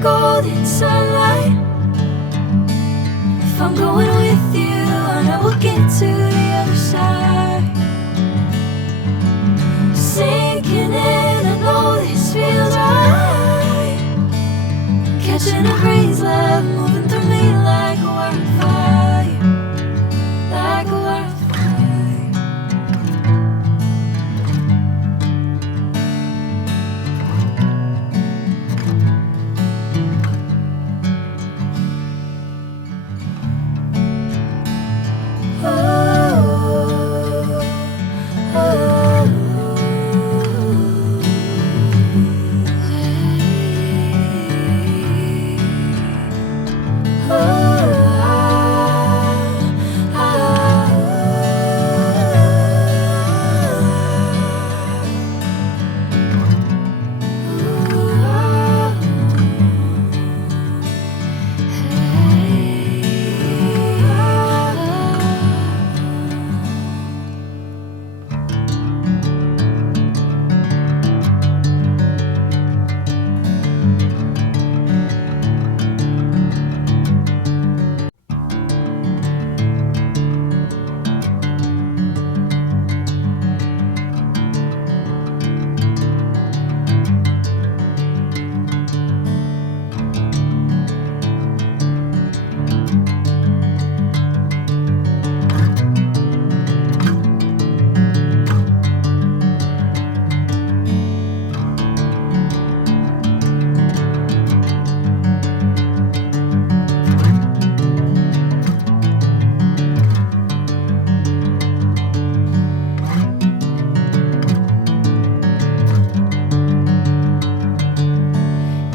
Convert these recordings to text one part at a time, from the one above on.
golden sunlight. If I'm going with you, I know we'll get to the other side. Sinking in, I know this feels right. Catching a breeze, love moving through me like a wildfire, like a wildfire.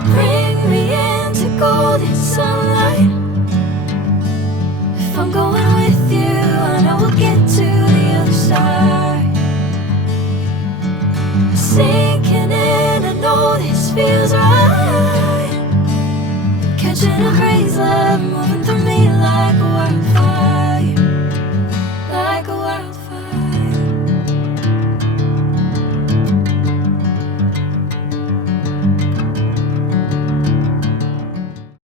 Bring me into golden sunlight. If I'm going with you, I know we'll get to the other side. Sinking in, I know this feels right. Catching a breeze, love moving